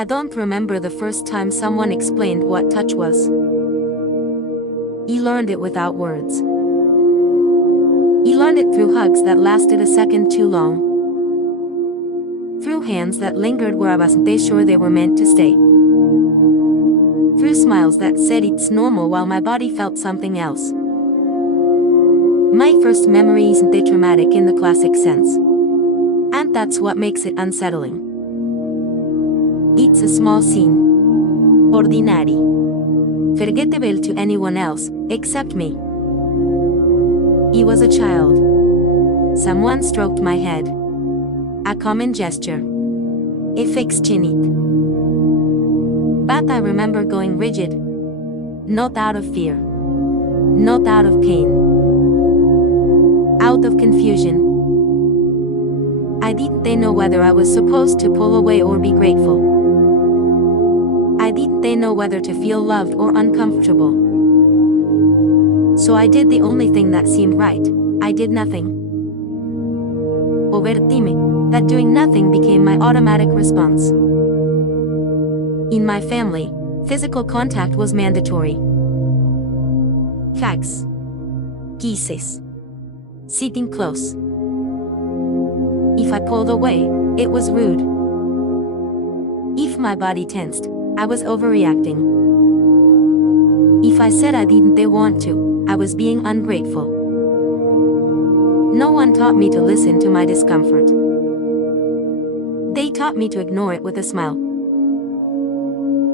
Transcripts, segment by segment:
I don't remember the first time someone explained what touch was. He learned it without words. He learned it through hugs that lasted a second too long. Through hands that lingered where I wasn't sure they were meant to stay. Through smiles that said it's normal while my body felt something else. My first memory isn't that traumatic in the classic sense. And that's what makes it unsettling. It's a small scene. Ordinary. Forgettable to anyone else, except me. He was a child. Someone stroked my head. A common gesture. A fixed chinit. But I remember going rigid. Not out of fear. Not out of pain. Out of confusion. I didn't know whether I was supposed to pull away or be grateful. I didn't know whether to feel loved or uncomfortable. So I did the only thing that seemed right. I did nothing. Overtime, that doing nothing became my automatic response. In my family, physical contact was mandatory. Hugs. Kisses. Sitting close. If I pulled away, it was rude. If my body tensed, I was overreacting. If I said I didn't want to, I was being ungrateful. No one taught me to listen to my discomfort. They taught me to ignore it with a smile.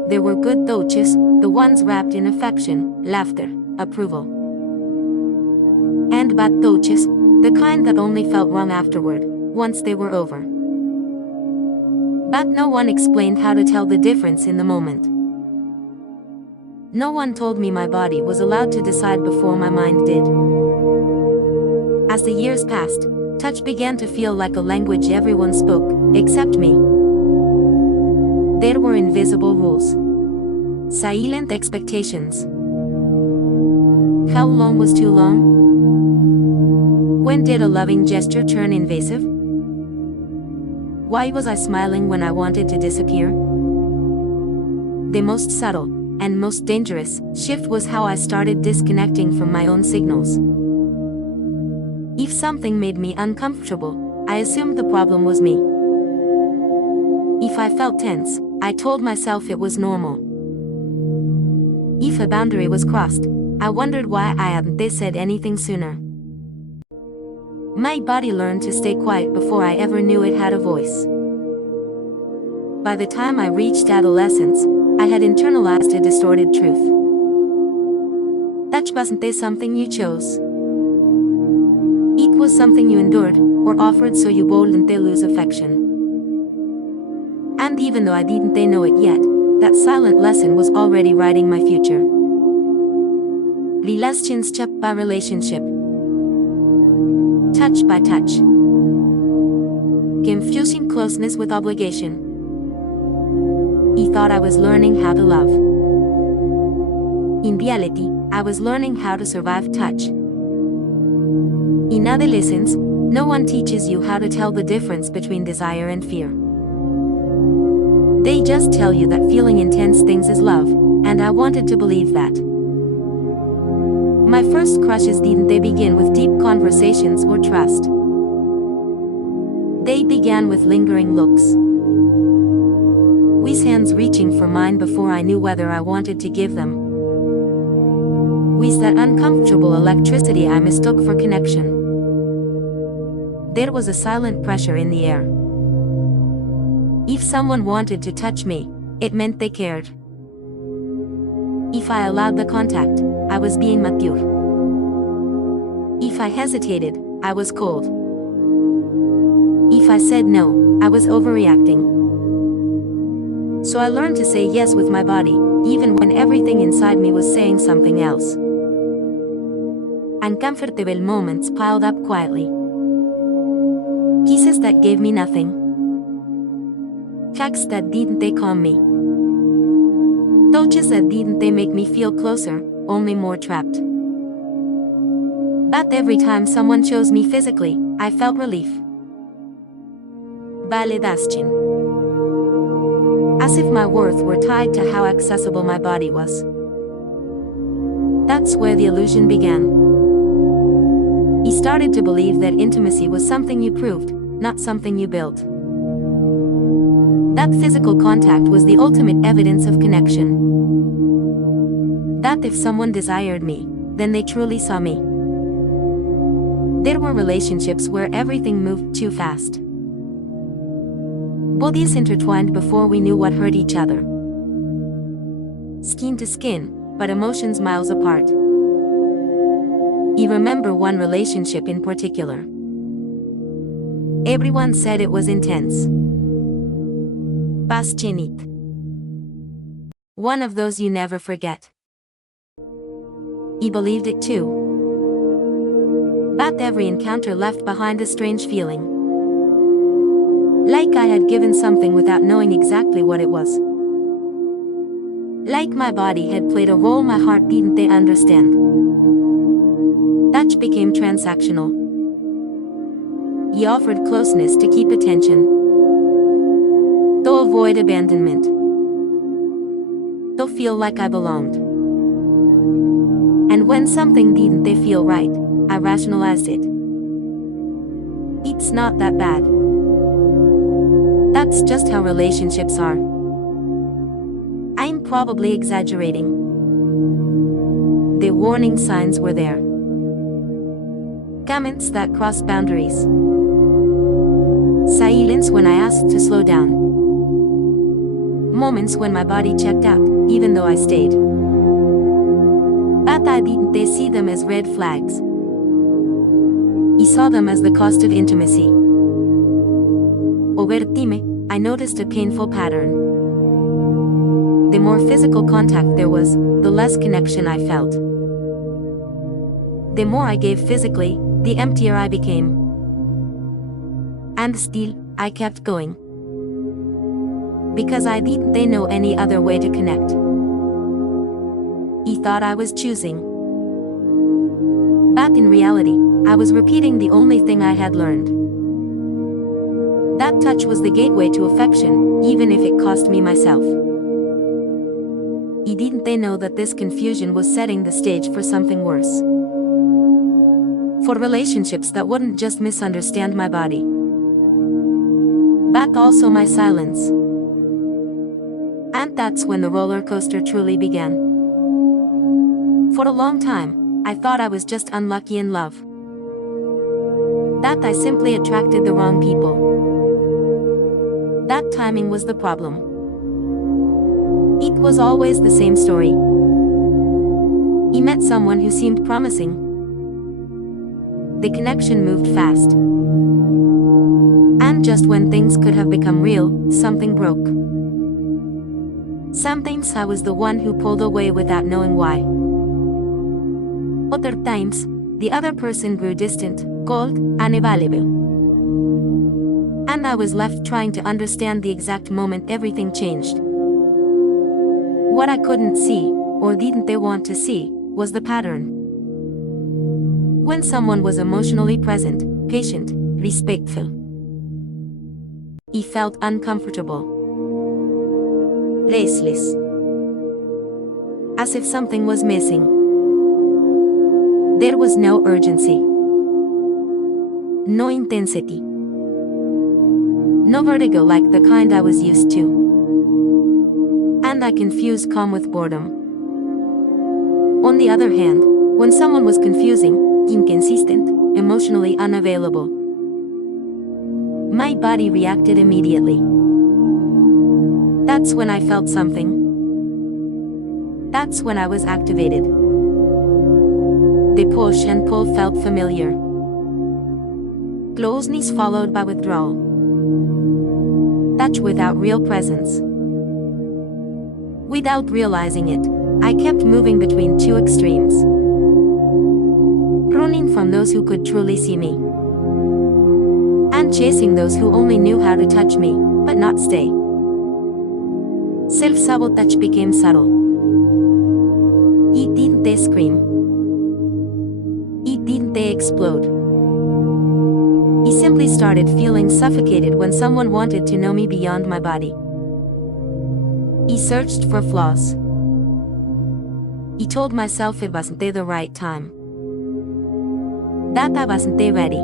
There were good touches, the ones wrapped in affection, laughter, approval. And bad touches, the kind that only felt wrong afterward, once they were over. But no one explained how to tell the difference in the moment. No one told me my body was allowed to decide before my mind did. As the years passed, touch began to feel like a language everyone spoke, except me. There were invisible rules. Silent expectations. How long was too long? When did a loving gesture turn invasive? Why was I smiling when I wanted to disappear? The most subtle, and most dangerous, shift was how I started disconnecting from my own signals. If something made me uncomfortable, I assumed the problem was me. If I felt tense, I told myself it was normal. If a boundary was crossed, I wondered why I hadn't said anything sooner. My body learned to stay quiet before I ever knew it had a voice. By the time I reached adolescence, I had internalized a distorted truth. Touch wasn't something you chose. It was something you endured, or offered so you wouldn't lose affection. And even though I didn't know it yet, that silent lesson was already writing my future. Relationship by relationship. Touch by touch. Confusing closeness with obligation. He thought I was learning how to love. In reality, I was learning how to survive touch. In adolescence, no one teaches you how to tell the difference between desire and fear. They just tell you that feeling intense things is love, and I wanted to believe that. My first crushes didn't begin with deep conversations or trust. They began with lingering looks. With hands reaching for mine before I knew whether I wanted to give them. With that uncomfortable electricity I mistook for connection. There was a silent pressure in the air. If someone wanted to touch me, it meant they cared. If I allowed the contact, I was being mature. If I hesitated, I was cold. If I said no, I was overreacting. So I learned to say yes with my body, even when everything inside me was saying something else. Uncomfortable moments piled up quietly. Kisses that gave me nothing. Hugs that didn't calm me. Touches that didn't make me feel closer, only more trapped. But every time someone chose me physically, I felt relief. Validation. as if my worth were tied to how accessible my body was. That's where the illusion began. He started to believe that intimacy was something you proved, not something you built. That physical contact was the ultimate evidence of connection. That if someone desired me, then they truly saw me. There were relationships where everything moved too fast. Bodies intertwined before we knew what hurt each other. Skin to skin, but emotions miles apart. I remember one relationship in particular. Everyone said it was intense. Passionate. One of those you never forget. I believed it too. But every encounter left behind a strange feeling. Like I had given something without knowing exactly what it was. Like my body had played a role my heart didn't understand. Touch became transactional. He offered closeness to keep attention. To avoid abandonment. To feel like I belonged. And when something didn't feel right, I rationalized it. It's not that bad. That's just how relationships are. I'm probably exaggerating. The warning signs were there. Comments that crossed boundaries. Silence when I asked to slow down. Moments when my body checked out, even though I stayed. But I didn't see them as red flags. I saw them as the cost of intimacy. Over time, I noticed a painful pattern. The more physical contact there was, the less connection I felt. The more I gave physically, the emptier I became. And still, I kept going. Because I didn't know any other way to connect. He thought I was choosing. But in reality, I was repeating the only thing I had learned. That touch was the gateway to affection, even if it cost me myself. He didn't know that this confusion was setting the stage for something worse. For relationships that wouldn't just misunderstand my body, but also my silence. And that's when the roller coaster truly began. For a long time, I thought I was just unlucky in love. That I simply attracted the wrong people. That timing was the problem. It was always the same story. He met someone who seemed promising. The connection moved fast. And just when things could have become real, something broke. Sometimes I was the one who pulled away without knowing why. Other times, the other person grew distant, cold, unavailable. And I was left trying to understand the exact moment everything changed. What I couldn't see, or didn't want to see, was the pattern. When someone was emotionally present, patient, respectful, he felt uncomfortable. Restless. As if something was missing. There was no urgency. No intensity. No vertigo like the kind I was used to. And I confused calm with boredom. On the other hand, when someone was confusing, inconsistent, emotionally unavailable, my body reacted immediately. That's when I felt something. That's when I was activated. The push and pull felt familiar. Closeness followed by withdrawal. Touch without real presence. Without realizing it, I kept moving between two extremes. Running from those who could truly see me. And chasing those who only knew how to touch me, but not stay. Self-sabotage became subtle. It didn't scream. It didn't explode. He simply started feeling suffocated when someone wanted to know me beyond my body. He searched for flaws. He told myself it wasn't the right time. That I wasn't ready.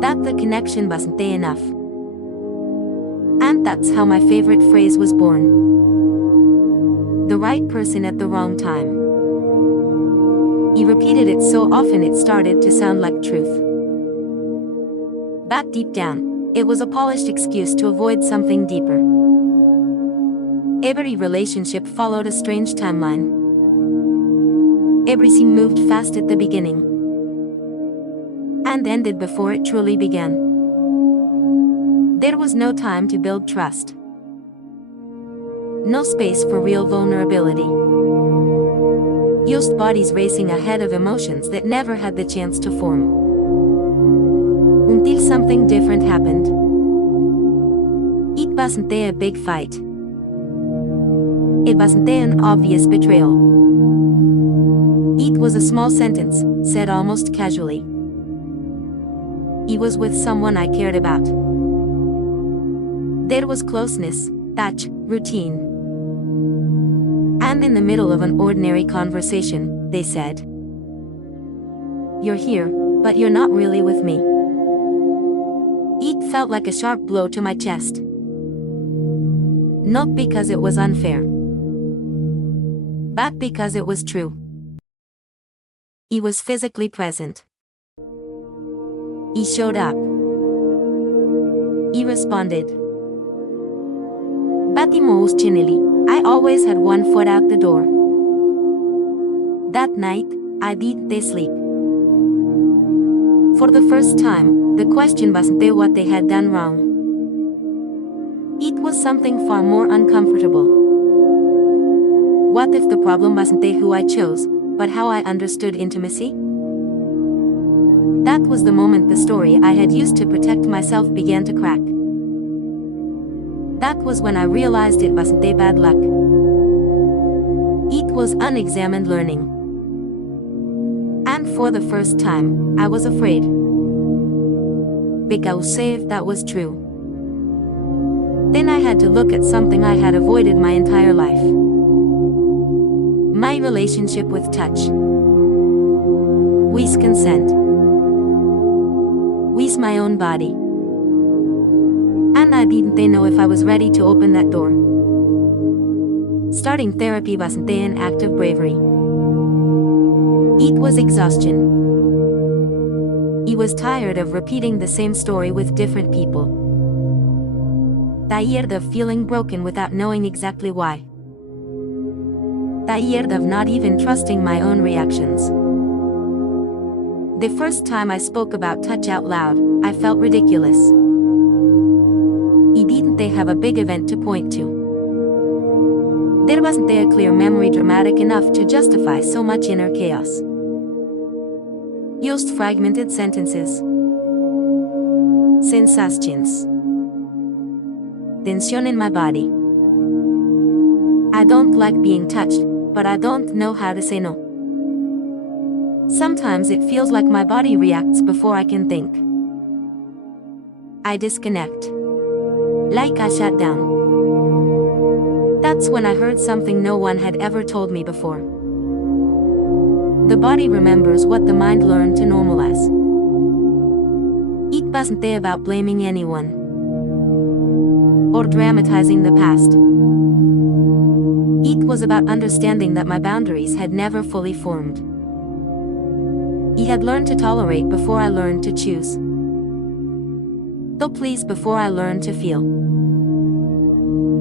That the connection wasn't enough. And that's how my favorite phrase was born. The right person at the wrong time. He repeated it so often it started to sound like truth. But deep down, it was a polished excuse to avoid something deeper. Every relationship followed a strange timeline. Everything moved fast at the beginning and ended before it truly began. There was no time to build trust. No space for real vulnerability. Just bodies racing ahead of emotions that never had the chance to form. Until something different happened. It wasn't a big fight. It wasn't an obvious betrayal. It was a small sentence, said almost casually. He was with someone I cared about. There was closeness, touch, routine. And in the middle of an ordinary conversation, they said, "You're here, but you're not really with me." It felt like a sharp blow to my chest. Not because it was unfair, but because it was true. He was physically present. He showed up. He responded. But emotionally, I always had one foot out the door. That night, I didn't sleep. For the first time, the question wasn't what they had done wrong. It was something far more uncomfortable. What if the problem wasn't who I chose, but how I understood intimacy? That was the moment the story I had used to protect myself began to crack. That was when I realized it wasn't bad luck. It was unexamined learning. And for the first time, I was afraid. Because if that was true, then I had to look at something I had avoided my entire life. My relationship with touch. With consent. With my own body. And I didn't know if I was ready to open that door. Starting therapy wasn't an act of bravery. It was exhaustion. He was tired of repeating the same story with different people. Tired of feeling broken without knowing exactly why. Tired of not even trusting my own reactions. The first time I spoke about touch out loud, I felt ridiculous. He didn't have a big event to point to. There wasn't a clear memory dramatic enough to justify so much inner chaos. Just fragmented sentences. Sensations. Tension in my body. I don't like being touched, but I don't know how to say no. Sometimes it feels like my body reacts before I can think. I disconnect. Like I shut down. That's when I heard something no one had ever told me before. The body remembers what the mind learned to normalize. It wasn't about blaming anyone or dramatizing the past. It was about understanding that my boundaries had never fully formed. He had learned to tolerate before I learned to choose. To please before I learned to feel.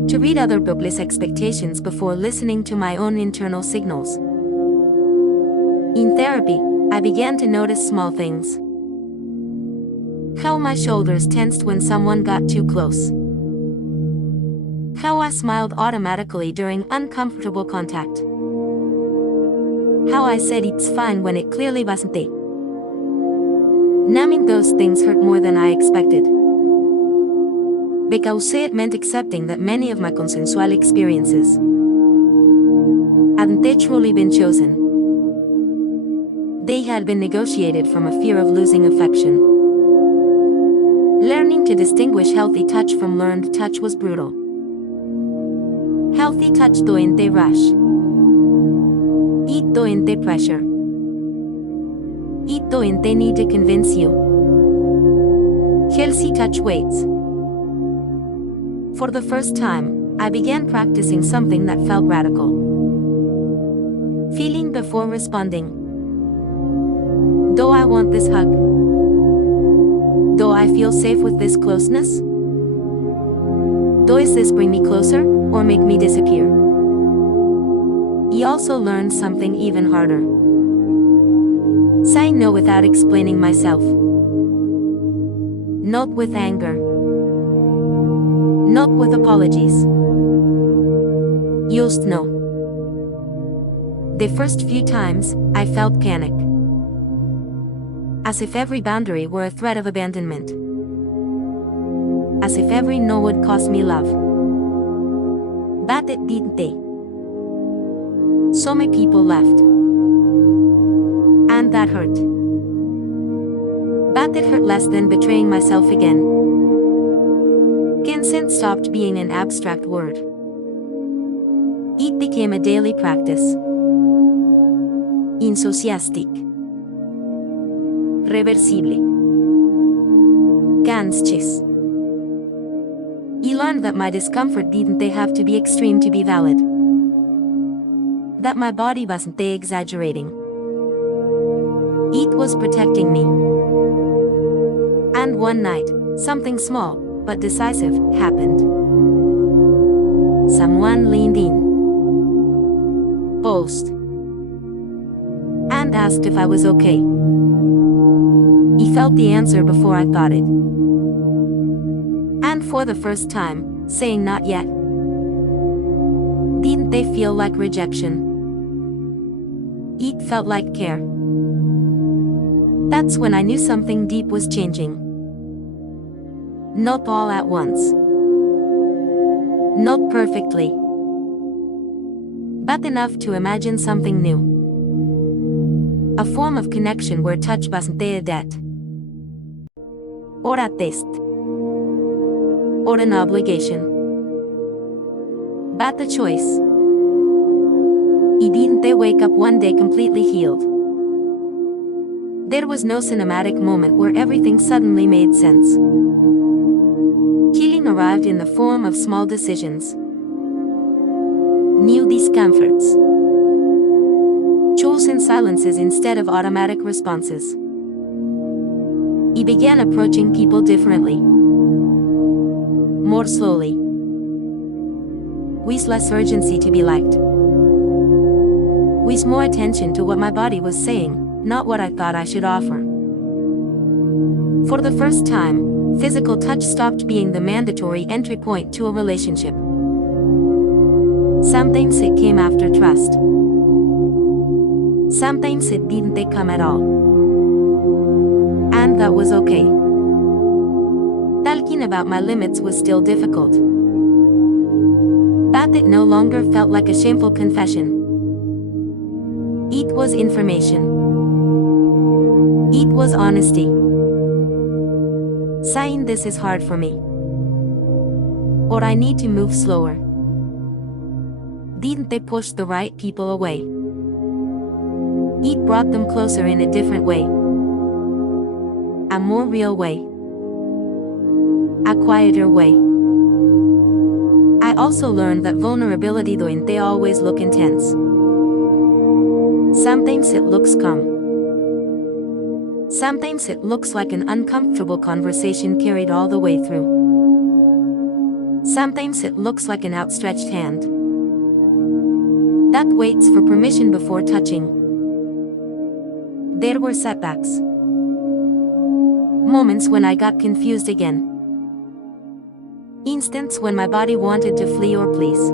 To read other people's expectations before listening to my own internal signals. In therapy, I began to notice small things. How my shoulders tensed when someone got too close. How I smiled automatically during uncomfortable contact. How I said it's fine when it clearly wasn't. Naming those things hurt more than I expected. Because it meant accepting that many of my consensual experiences hadn't truly been chosen. They had been negotiated from a fear of losing affection. Learning to distinguish healthy touch from learned touch was brutal. Healthy touch doente rush. Eat doente pressure. Eat doente need to convince you. Healthy touch waits. For the first time, I began practicing something that felt radical. Feeling before responding. Do I want this hug? Do I feel safe with this closeness? Does this bring me closer, or make me disappear? He also learned something even harder. Saying no without explaining myself. Not with anger. Not with apologies. Just no. The first few times, I felt panic. As if every boundary were a threat of abandonment. As if every no would cost me love. But it didn't. So many people left. And that hurt. But it hurt less than betraying myself again. Consent stopped being an abstract word. It became a daily practice. Insociastic. Reversible. Ganzes. He learned that my discomfort didn't have to be extreme to be valid. That my body wasn't exaggerating. It was protecting me. And one night, something small, but decisive, happened. Someone leaned in. Paused. And asked if I was okay. He felt the answer before I thought it. And for the first time, saying not yet. Didn't they feel like rejection? It felt like care. That's when I knew something deep was changing. Not all at once. Not perfectly. But enough to imagine something new. A form of connection where touch wasn't a debt. Or a test. Or an obligation. But a choice. He didn't wake up one day completely healed. There was no cinematic moment where everything suddenly made sense. Healing arrived in the form of small decisions. New discomforts. Chosen silences instead of automatic responses. He began approaching people differently. More slowly. With less urgency to be liked. With more attention to what my body was saying, not what I thought I should offer. For the first time, physical touch stopped being the mandatory entry point to a relationship. Sometimes it came after trust. Sometimes it didn't come at all. And that was okay. Talking about my limits was still difficult. But it no longer felt like a shameful confession. It was information. It was honesty. Saying this is hard for me. Or I need to move slower. Didn't they push the right people away? It brought them closer in a different way. A more real way. A quieter way. I also learned that vulnerability don't always look intense. Sometimes it looks calm. Sometimes it looks like an uncomfortable conversation carried all the way through. Sometimes it looks like an outstretched hand that waits for permission before touching. There were setbacks. Moments when I got confused again. Instants when my body wanted to flee or please.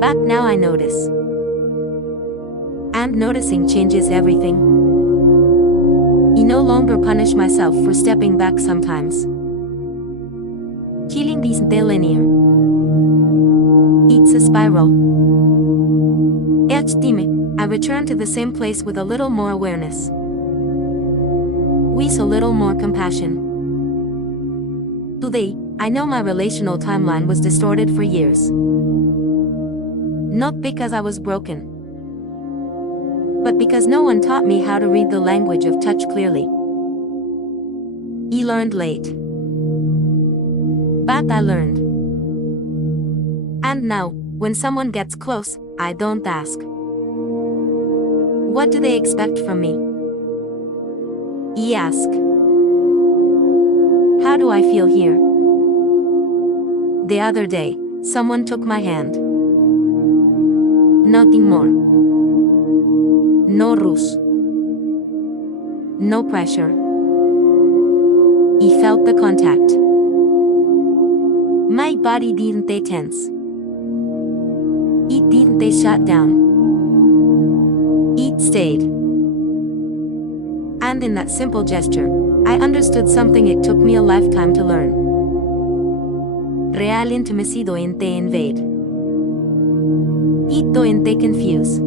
But now I notice. And noticing changes everything. I no longer punish myself for stepping back sometimes. Healing isn't linear. It's a spiral. Each time, I return to the same place with a little more awareness. With a little more compassion. Today, I know my relational timeline was distorted for years. Not because I was broken, but because no one taught me how to read the language of touch clearly. I learned late. But I learned. And now, when someone gets close, I don't ask, what do they expect from me? I ask, how do I feel here? The other day, someone took my hand. Nothing more. No rush. No pressure. I felt the contact. My body didn't tense. It didn't shut down. It stayed. And in that simple gesture, I understood something it took me a lifetime to learn. Real intimacy doesn't invade. It doesn't confuse.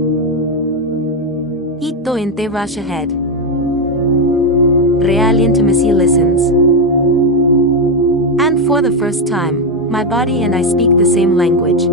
It doesn't rush ahead. Real intimacy listens. And for the first time, my body and I speak the same language.